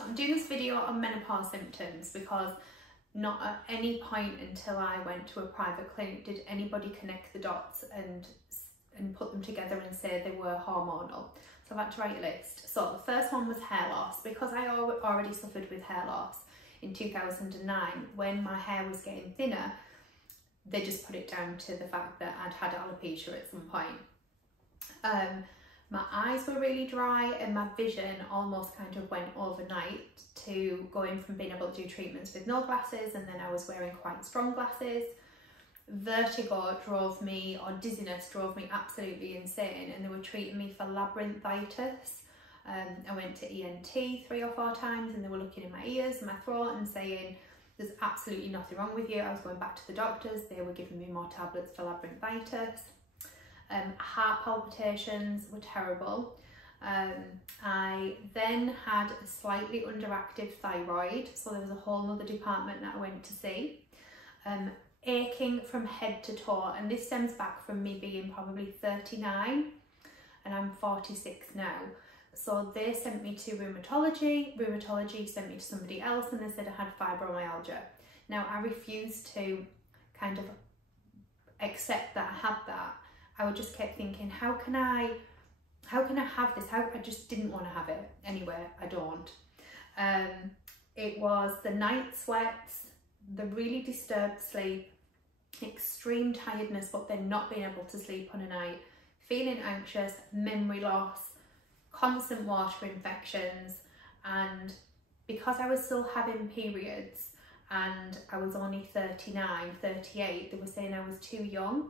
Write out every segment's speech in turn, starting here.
So I'm doing this video on menopause symptoms because not at any point until I went to a private clinic did anybody connect the dots and put them together and say they were hormonal. So I've had to write a list. So the first one was hair loss. Because I already suffered with hair loss in 2009, when my hair was getting thinner, they just put it down to the fact that I'd had alopecia at some point. My eyes were really dry and my vision almost kind of went overnight to going from being able to do treatments with no glasses, and then I was wearing quite strong glasses. Vertigo drove me, or dizziness drove me absolutely insane, and they were treating me for labyrinthitis. I went to ENT 3 or 4 times and they were looking in my ears and my throat and saying there's absolutely nothing wrong with you. I was going back to the doctors, they were giving me more tablets for labyrinthitis. Heart palpitations were terrible. I then had a slightly underactive thyroid, so there was a whole other department that I went to see. Aching from head to toe, and this stems back from me being probably 39 and I'm 46 now. So they sent me to rheumatology sent me to somebody else, and they said I had fibromyalgia. Now I refused to kind of accept that I had that. I would just kept thinking, how can I have this? I just didn't want to have it. Anyway, I don't. It was the night sweats, the really disturbed sleep, extreme tiredness, but then not being able to sleep on a night, feeling anxious, memory loss, constant water infections, and because I was still having periods and I was only 39, 38, they were saying I was too young.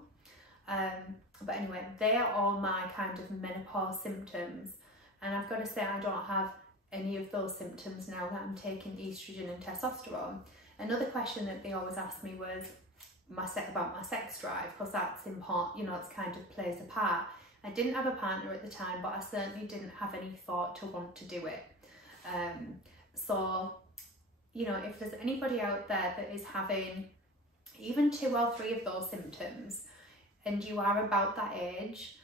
But anyway, they are all my kind of menopause symptoms, and I've got to say I don't have any of those symptoms now that I'm taking estrogen and testosterone. Another question that they always asked me was about my sex drive, because that's important, you know, it's kind of plays a part. I didn't have a partner at the time, but I certainly didn't have any thought to want to do it. So, you know, if there's anybody out there that is having even 2 or 3 of those symptoms, and you are about that age,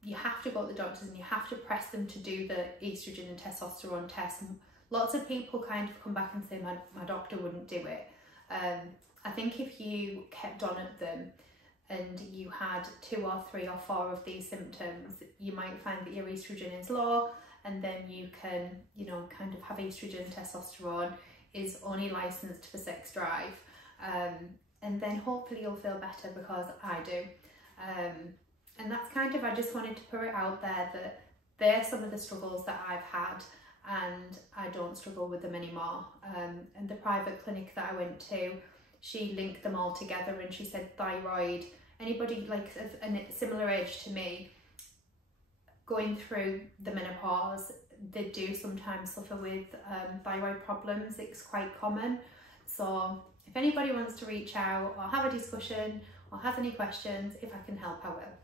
you have to go to the doctors and you have to press them to do the estrogen and testosterone test. And lots of people kind of come back and say my doctor wouldn't do it. I think if you kept on at them and you had 2 or 3 or 4 of these symptoms, you might find that your estrogen is low, and then you can, you know, kind of have estrogen. Testosterone is only licensed for sex drive, and then hopefully you'll feel better, because I do. And that's kind of, I just wanted to put it out there that they're some of the struggles that I've had, and I don't struggle with them anymore. And the private clinic that I went to, she linked them all together, and she said thyroid, anybody like a similar age to me going through the menopause, they do sometimes suffer with thyroid problems. It's quite common. So if anybody wants to reach out or have a discussion or has any questions, if I can help, I will.